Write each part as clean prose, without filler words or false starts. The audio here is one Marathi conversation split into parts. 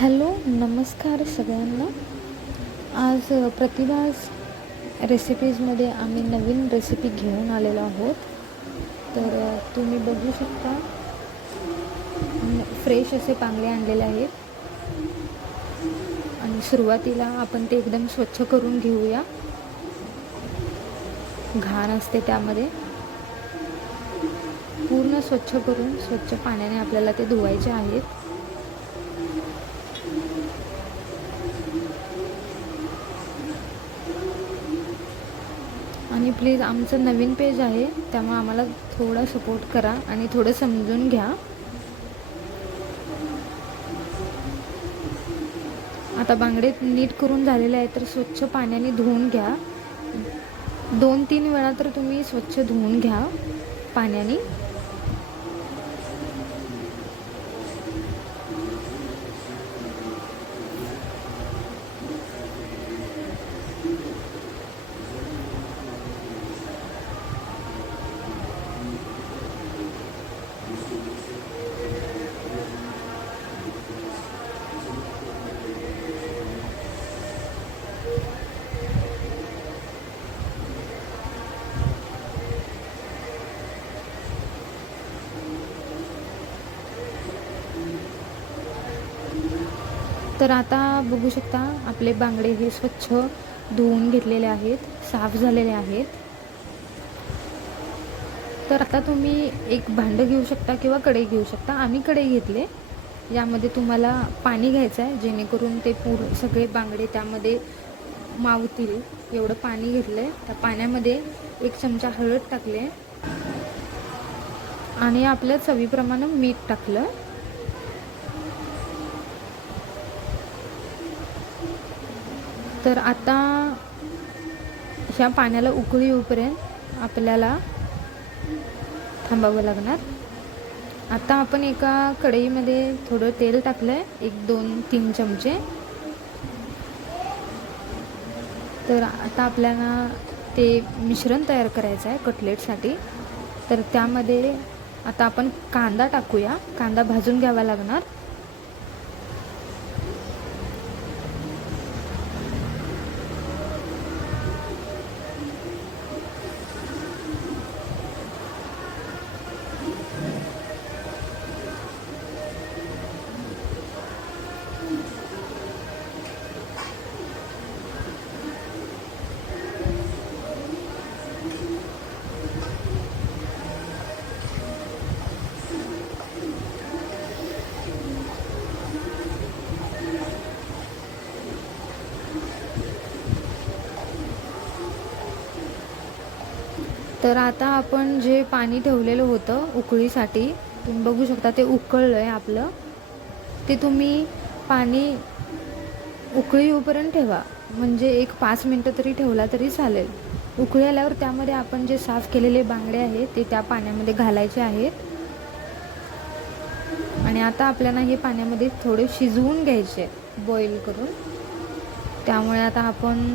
हॅलो, नमस्कार सगळ्यांना. आज प्रतिभास रेसिपीजमध्ये आम्ही नवीन रेसिपी घेऊन आलेलो आहोत. तर तुम्ही बघू शकता, फ्रेश असे बांगडे आणलेले आहेत. आणि सुरुवातीला आपण ते एकदम स्वच्छ करून घेऊया. घाण असते त्यामध्ये पूर्ण स्वच्छ करून स्वच्छ पाण्याने आपल्याला ते धुवायचे आहेत. आणि प्लीज, आमचं नवीन पेज आहे त्यामुळे आम्हाला थोडा सपोर्ट करा आणि थोडं समजून घ्या. आता बांगडे नीट करून झालेले आहेत, तर स्वच्छ पाण्याने धुवून घ्या. 2-3 वेळा तर तुम्ही स्वच्छ धुवून घ्या पाण्याने. तर आता बघू शकता, आपले बांगडे हे स्वच्छ धुवून घेतलेले आहेत, साफ झालेले आहेत. तर आता तुम्ही एक भांडं घेऊ शकता किंवा कढई घेऊ शकता. आम्ही कढई घेतले. यामध्ये तुम्हाला पाणी घ्यायचं आहे, जेणेकरून ते पूर्ण सगळे बांगडे त्यामध्ये मावतील एवढं पाणी घेतलं आहे. त्या पाण्यामध्ये 1 चमचा हळद टाकले आणि आपल्या चवीप्रमाणे मीठ टाकलं. तर आता ह्या पाण्याला उकळी येऊपर्यंत आपल्याला थांबावं लागणार. आता आपण एका कढईमध्ये थोडं तेल टाकलं आहे, 1-2-3 चमचे. तर आता आपल्याला ते मिश्रण तयार करायचं आहे कटलेटसाठी. तर त्यामध्ये आता आपण कांदा टाकूया. कांदा भाजून घ्यावा लागणार. तर आता आपण जे पाणी ठेवलेलं होतं उकळीसाठी, तुम्ही बघू शकता ते उकळलं आहे आपलं. ते तुम्ही पाणी उकळी येऊपर्यंत ठेवा, म्हणजे 5 मिनटं तरी ठेवला तरी चालेल. उकळी आल्यावर त्यामध्ये आपण जे साफ केलेले बांगडे आहेत ते त्या पाण्यामध्ये घालायचे आहेत. आणि आता आपल्याला हे पाण्यामध्ये थोडे शिजवून घ्यायचे, बॉईल करून. त्यामुळे आता आपण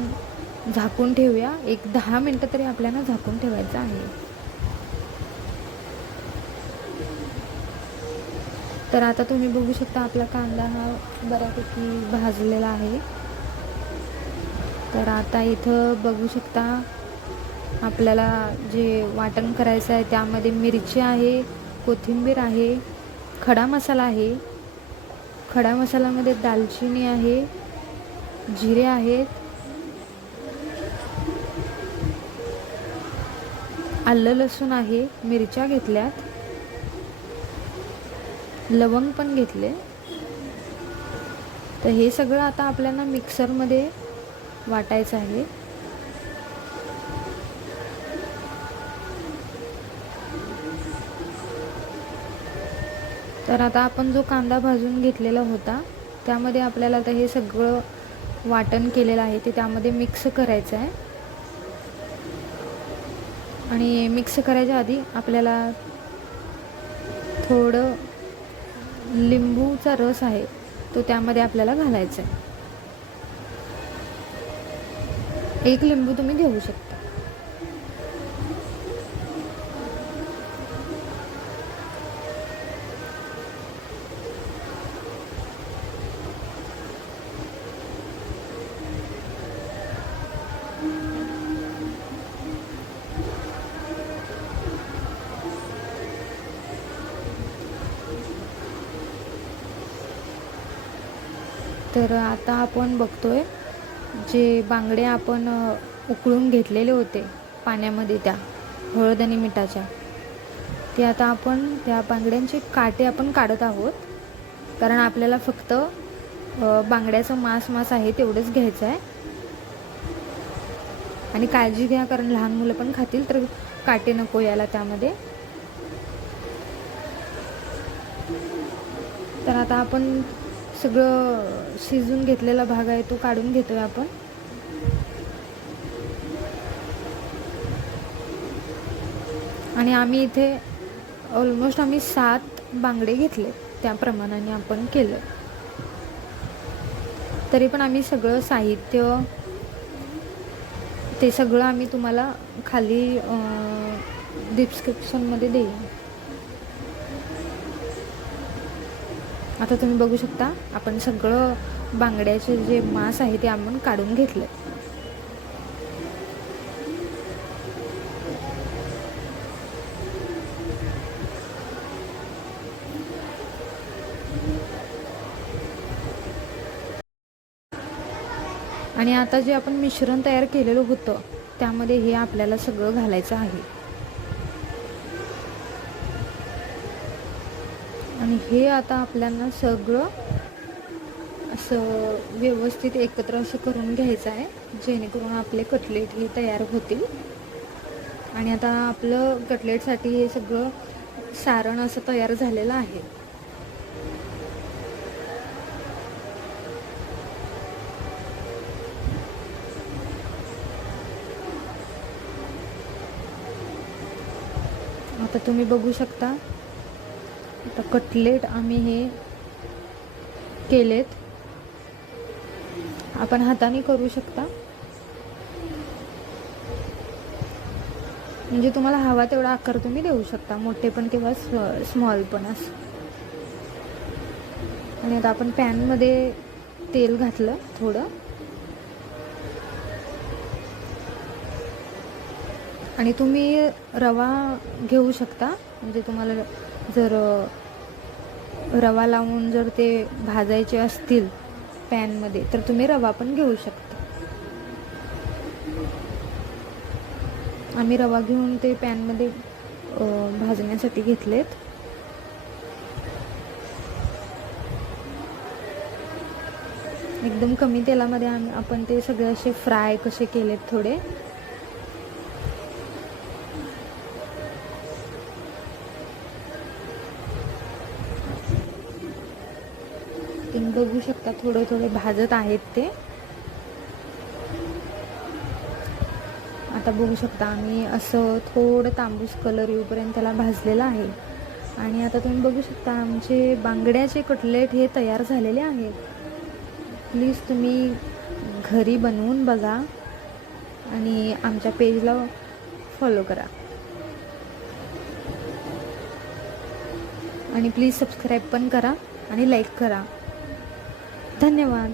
झाकून ठेवूया. 10 मिनटं तरी आपल्याला झाकून ठेवायचं आहे. तर आता तुम्ही बघू शकता, आपला कांदा हा बऱ्यापैकी भाजलेला आहे. तर आता इथं बघू शकता, आपल्याला जे वाटण करायचं आहे त्यामध्ये मिरची आहे, कोथिंबीर आहे, खडा मसाला आहे. खडा मसाल्यामध्ये दालचिनी आहे, जिरे आहेत, आलं लसूण आहे, मिरच्या घेतल्यात, लवंग पण घेतले. तर हे सगळं आता आपल्याला मिक्सरमध्ये वाटायचं आहे. तर आता आपण जो कांदा भाजून घेतलेला होता त्यामध्ये आपल्याला आता हे सगळं वाटण केलेलं आहे ते त्यामध्ये मिक्स करायचं आहे. आणि मिक्स करायच्या आधी आपल्याला थोडं लिंबूचा रस आहे तो त्यामध्ये आपल्याला घालायचा आहे. 1 लिंबू तुम्ही घेऊ शकता. तर आता आपण बघतोय जे बांगडे आपण उकळून घेतलेले होते पाण्यामध्ये, त्या हळद आणि मिठाच्या, ते आता आपण त्या बांगड्यांचे काटे आपण काढत आहोत. कारण आपल्याला फक्त बांगड्याचं मांस आहे तेवढंच घ्यायचं आहे. आणि काळजी घ्या, कारण लहान मुलं पण खातील तर काटे नको यायला त्यामध्ये. तर आता आपण सगळं शिजून घेतलेला भाग आहे तो काढून घेतोय आपण. आणि आम्ही इथे ऑलमोस्ट 7 बांगडे घेतले, त्या प्रमाणाने आपण केलं. तरी पण आम्ही सगळं साहित्य ते सगळं आम्ही तुम्हाला खाली डिस्क्रिप्शनमध्ये देईन. आता तुम्ही बघू शकता आपण सगळं बांगड्याचे जे मांस आहे ते आपण काढून घेतलं. आणि आता जे आपण मिश्रण तयार केलेलं होतं त्यामध्ये हे आपल्याला सगळं घालायचं आहे. आणि हे आता आपल्याला सगळं असं व्यवस्थित एकत्र असं करून घ्यायचं आहे, जेणेकरून आपले कटलेट हे तयार होतील. आणि आता आपलं कटलेटसाठी हे सगळं सारण असं तयार झालेलं आहे. आता तुम्ही बघू शकता, आता कटलेट आम्ही हे केलेत. आपण हाताने करू शकता, म्हणजे तुम्हाला हवा तेवढा आकार तुम्ही देऊ शकता, मोठे पण किंवा स्मॉल पण असं. आणि आता आपण पॅनमध्ये तेल घातलं थोडं, आणि तुम्ही रवा घेऊ शकता. म्हणजे तुम्हाला जर रवा लावून जर ते भाजायचे असतील पॅनमध्ये तर तुम्ही रवा पण घेऊ शकता. आम्ही रवा घेऊन ते पॅनमध्ये भाजण्यासाठी घेतलेत. एकदम कमी तेलामध्ये आपण ते सगळे असे फ्राय कसे केलेत थोडे. तुम्ही बघू शकता थोडे थोडे भाजत आहेत ते. आता बघू शकता आम्ही असं थोडं तांबूस कलर येऊपर्यंत त्याला भाजलेलं आहे. आणि आता तुम्ही बघू शकता आमचे बांगड्याचे कटलेट हे तयार झालेले आहेत. प्लीज तुम्ही घरी बनवून बघा आणि आमच्या पेजला फॉलो करा. आणि प्लीज सबस्क्राईब पण करा आणि लाईक करा. धन्यवाद.